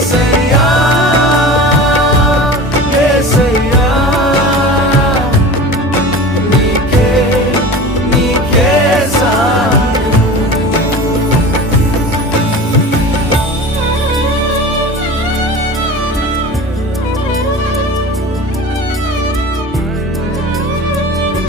say.